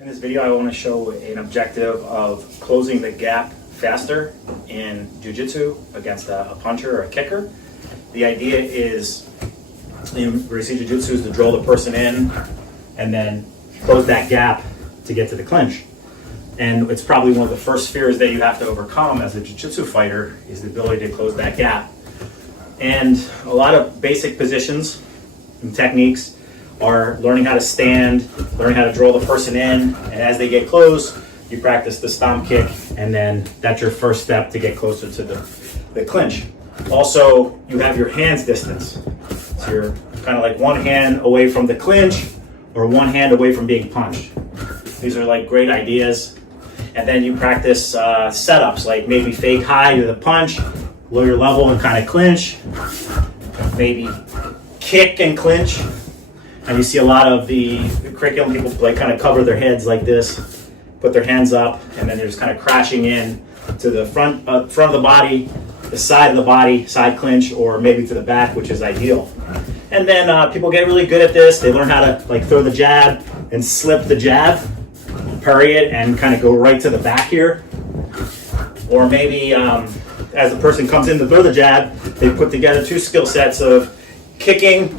In this video, I want to show an objective of closing the gap faster in Jiu Jitsu against a puncher or a kicker. The idea is in Gracie Jiu Jitsu is to draw the person in and then close that gap to get to the clinch. And it's probably one of the first fears that you have to overcome as a Jiu Jitsu fighter is the ability to close that gap. And a lot of basic positions and techniques are learning how to stand, learning how to draw the person in, and as they get close, you practice the stomp kick, and then that's your first step to get closer to the clinch. Also, you have your hands distance. So you're kind of like one hand away from the clinch or one hand away from being punched. These are like great ideas. And then you practice setups, like maybe fake high to the punch, lower your level and kind of clinch, maybe kick and clinch. And you see a lot of the curriculum, people like kind of cover their heads like this, put their hands up, and then they're just kind of crashing in to the front of the body, the side of the body, side clinch, or maybe to the back, which is ideal. And then people get really good at this. They learn how to like throw the jab and slip the jab, parry it, and kind of go right to the back here. Or maybe as the person comes in to throw the jab, they put together two skill sets of kicking,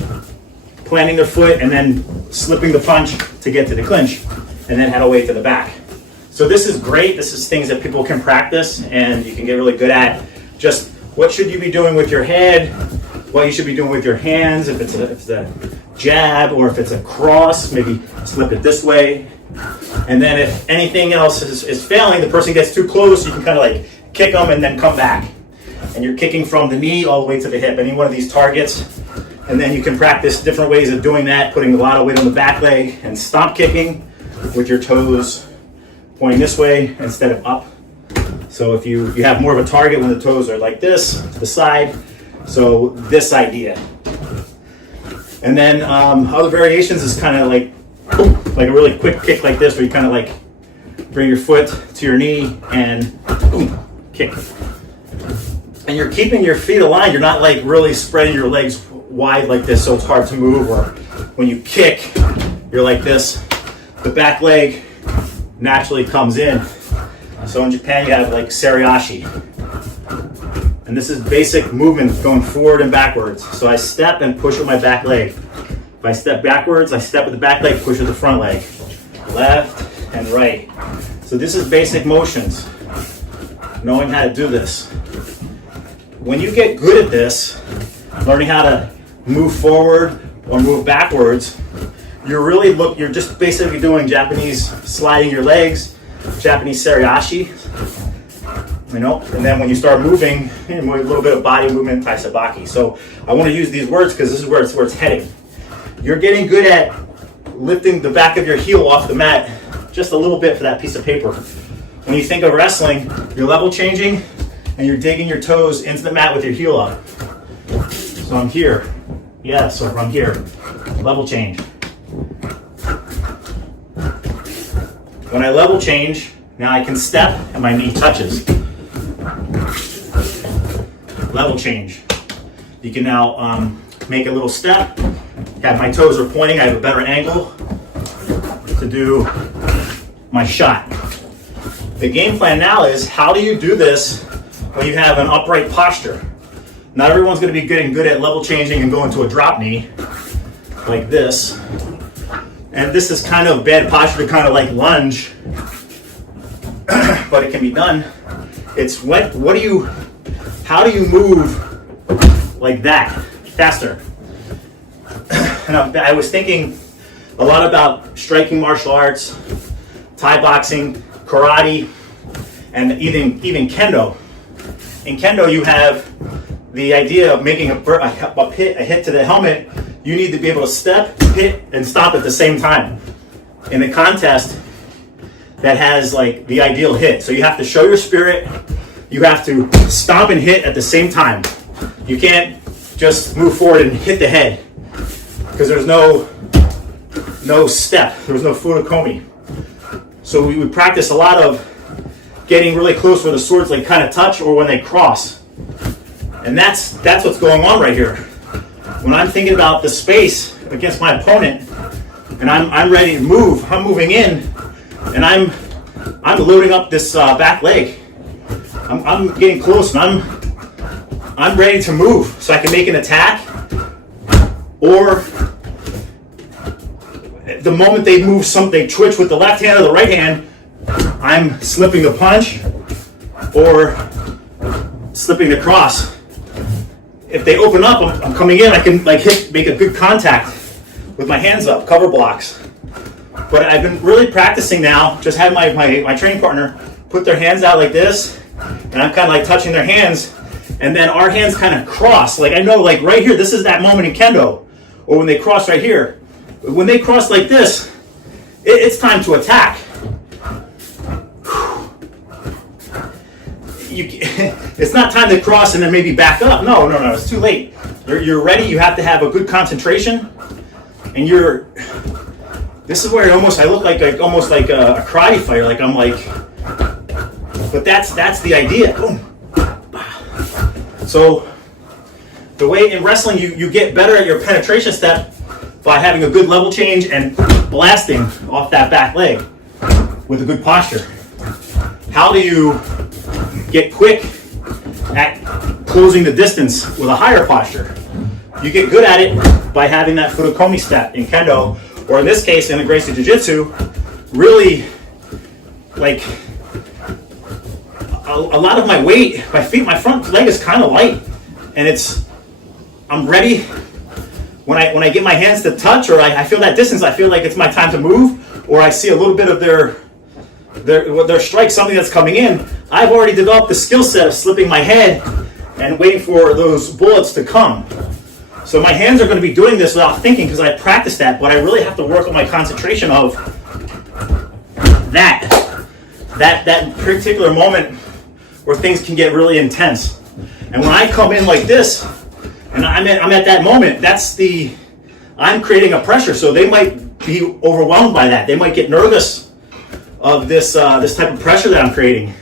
planting their foot, and then slipping the punch to get to the clinch, and then head away to the back. So this is great. This is things that people can practice, and you can get really good at. Just what should you be doing with your head, what you should be doing with your hands, if it's a jab or if it's a cross, maybe slip it this way. And then if anything else is failing, the person gets too close, you can kind of like kick them and then come back. And you're kicking from the knee all the way to the hip, any one of these targets. And then you can practice different ways of doing that, putting a lot of weight on the back leg and stomp kicking with your toes pointing this way instead of up. So if you have more of a target when the toes are like this, to the side, so this idea. And then other variations is kind of like a really quick kick like this, where you kind of like bring your foot to your knee and boom, kick. And you're keeping your feet aligned. You're not like really spreading your legs wide like this so it's hard to move, or when you kick, you're like this. The back leg naturally comes in. So in Japan, you have like seriashi. And this is basic movement going forward and backwards. So I step and push with my back leg. If I step backwards, I step with the back leg, push with the front leg. Left and right. So this is basic motions. Knowing how to do this. When you get good at this, learning how to move forward or move backwards, you're just basically doing Japanese sliding your legs, Japanese seriashi, and then when you start moving, a little bit of body movement, tai sabaki. So I want to use these words because this is where it's heading. You're getting good at lifting the back of your heel off the mat just a little bit for that piece of paper. When you think of wrestling, you're level changing and you're digging your toes into the mat with your heel up. So I'm here. Yeah, so from here, level change. When I level change, now I can step and my knee touches. Level change. You can now make a little step. Have my toes are pointing. I have a better angle to do my shot. The game plan now is, how do you do this when you have an upright posture? Not everyone's going to be getting good at level changing and going to a drop knee like this. And this is kind of bad posture to kind of like lunge, but it can be done. It's how do you move like that faster? And I was thinking a lot about striking martial arts, Thai boxing, karate, and even Kendo. In Kendo, you have the idea of making a hit to the helmet. You need to be able to step, hit, and stop at the same time. In a contest that has like the ideal hit. So you have to show your spirit. You have to stomp and hit at the same time. You can't just move forward and hit the head, because there's no step. There's no furukomi. So we would practice a lot of getting really close where the swords like kind of touch, or when they cross. And that's what's going on right here. When I'm thinking about the space against my opponent, and I'm ready to move, I'm moving in, and I'm loading up this back leg. I'm getting close, and I'm ready to move so I can make an attack, or the moment they move, they twitch with the left hand or the right hand, I'm slipping the punch or slipping the cross. If they open up, I'm coming in, I can make a good contact with my hands up, cover blocks. But I've been really practicing now, just have my training partner put their hands out like this, and I'm kind of like touching their hands, and then our hands kind of cross. Like I know, like right here, this is that moment in Kendo, or when they cross right here. When they cross like this, it's time to attack. It's not time to cross and then maybe back up. No, it's too late. You're ready. You have to have a good concentration, and this is where I look like almost like a karate fighter. Like I'm like, but that's the idea. Boom. So the way in wrestling you get better at your penetration step by having a good level change and blasting off that back leg with a good posture. How do you get quick at closing the distance with a higher posture? You get good at it by having that Furukomi step in Kendo, or in this case in the Gracie Jiu Jitsu, really like a lot of my weight, my front leg is kind of light, and I'm ready. When I get my hands to touch, or I feel that distance, I feel like it's my time to move, or I see a little bit of their strike, something that's coming in. I've already developed the skill set of slipping my head and waiting for those bullets to come. So my hands are going to be doing this without thinking because I practiced that, but I really have to work on my concentration of that particular moment where things can get really intense. And when I come in like this, and I'm at that moment, I'm creating a pressure, so they might be overwhelmed by that. They might get nervous of this type of pressure that I'm creating.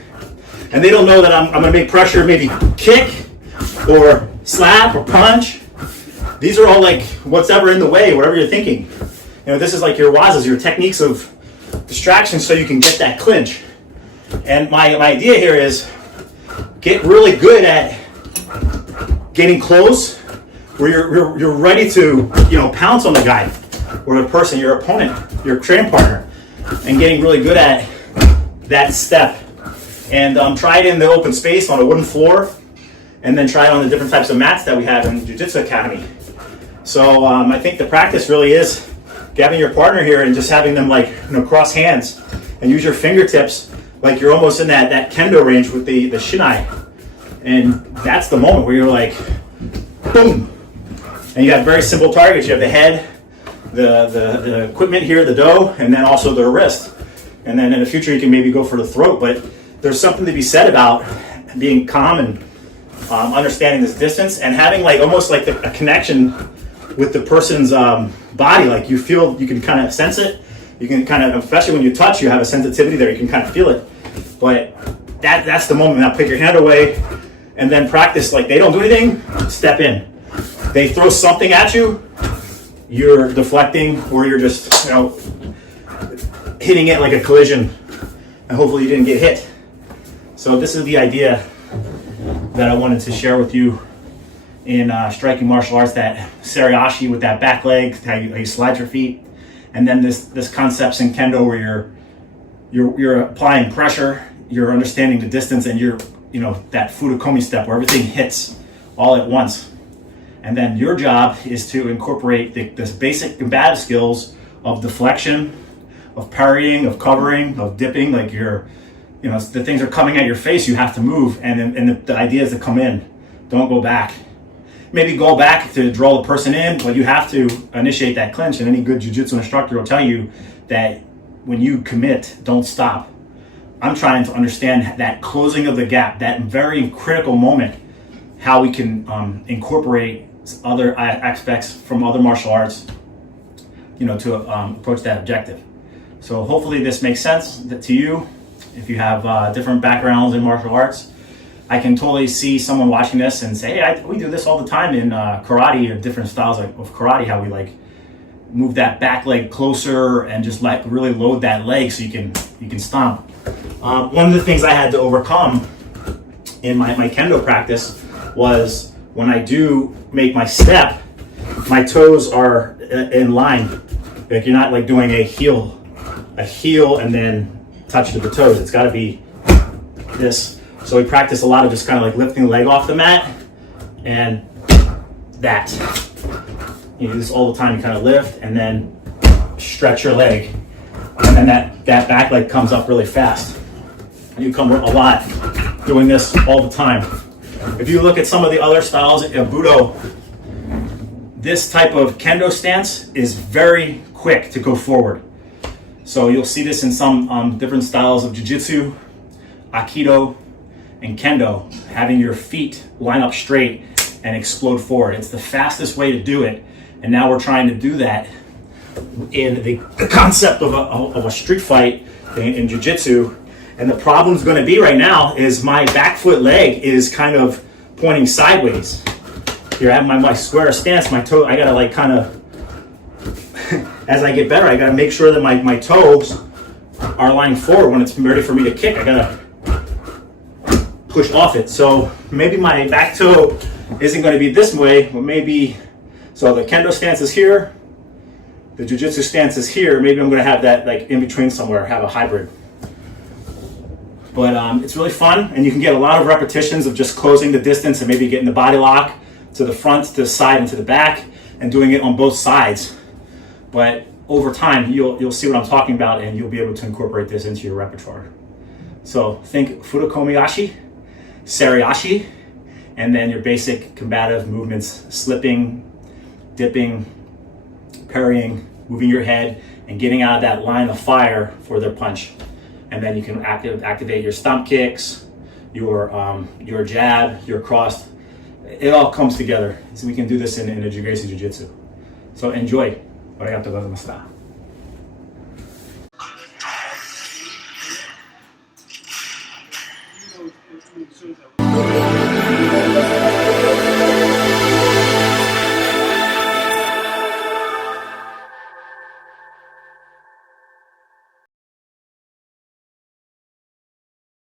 And they don't know that I'm going to make pressure, maybe kick or slap or punch. These are all like whatever in the way, whatever you're thinking. This is like your wazas, your techniques of distraction, so you can get that clinch. And my idea here is get really good at getting close, where you're ready to pounce on the guy or the person, your opponent, your training partner, and getting really good at that step. And try it in the open space on a wooden floor, and then try it on the different types of mats that we have in the Jiu Jitsu Academy. So I think the practice really is having your partner here and just having them cross hands and use your fingertips like you're almost in that Kendo range with the shinai. And that's the moment where you're like, boom. And you have very simple targets. You have the head, the equipment here, the dough, and then also the wrist. And then in the future, you can maybe go for the throat. But there's something to be said about being calm and understanding this distance and having almost like a connection with the person's body. Like you can kind of sense it. You can kind of, especially when you touch, you have a sensitivity there. You can kind of feel it. But that's the moment. Now pick your hand away and then practice. Like they don't do anything, step in. They throw something at you, you're deflecting, or you're just hitting it like a collision, and hopefully you didn't get hit. So this is the idea that I wanted to share with you in striking martial arts, that Seriashi with that back leg, how you slide your feet, and then this concepts in Kendo where you're applying pressure, you're understanding the distance, and you're that Furukomi step where everything hits all at once. And then your job is to incorporate this basic combative skills of deflection, of parrying, of covering, of dipping. Like the things are coming at your face, you have to move, and the idea is to come in, don't go back. Maybe go back to draw the person in, but you have to initiate that clinch. And any good jiu-jitsu instructor will tell you that when you commit, don't stop. I'm trying to understand that closing of the gap, that very critical moment, how we can incorporate other aspects from other martial arts, to approach that objective. So hopefully this makes sense to you. If you have different backgrounds in martial arts, I can totally see someone watching this and say, hey, we do this all the time in karate, or different styles of karate, how we move that back leg closer and just like really load that leg so you can stomp. One of the things I had to overcome in my Kendo practice was when I do make my step, my toes are in line. Like you're not like doing a heel and then touch to the toes. It's got to be this. So we practice a lot of just kind of like lifting the leg off the mat and that. You do this all the time. You kind of lift and then stretch your leg, and then that back leg comes up really fast. You come a lot doing this all the time. If you look at some of the other styles in Budo, this type of Kendo stance is very quick to go forward. So you'll see this in some different styles of Jiu Jitsu, Aikido, and Kendo, having your feet line up straight and explode forward. It's the fastest way to do it. And now we're trying to do that in the concept of a street fight in Jiu Jitsu. And the problem's going to be right now is my back foot leg is kind of pointing sideways. Here I have my square stance, my toe, I gotta like kind of, as I get better, I gotta make sure that my toes are lying forward when it's ready for me to kick. I gotta push off it. So maybe my back toe isn't gonna be this way, but maybe, so the Kendo stance is here, the Jiu Jitsu stance is here, maybe I'm gonna have that like in between somewhere, have a hybrid. But it's really fun, and you can get a lot of repetitions of just closing the distance and maybe getting the body lock to the front, to the side, and to the back, and doing it on both sides. But over time, you'll see what I'm talking about, and you'll be able to incorporate this into your repertoire. So think Futokomiyashi, Seriashi, and then your basic combative movements, slipping, dipping, parrying, moving your head, and getting out of that line of fire for their punch. And then you can activate your stomp kicks, your jab, your cross. It all comes together. So we can do this in a Gracie Jiu Jitsu. So enjoy. ありがとうございました。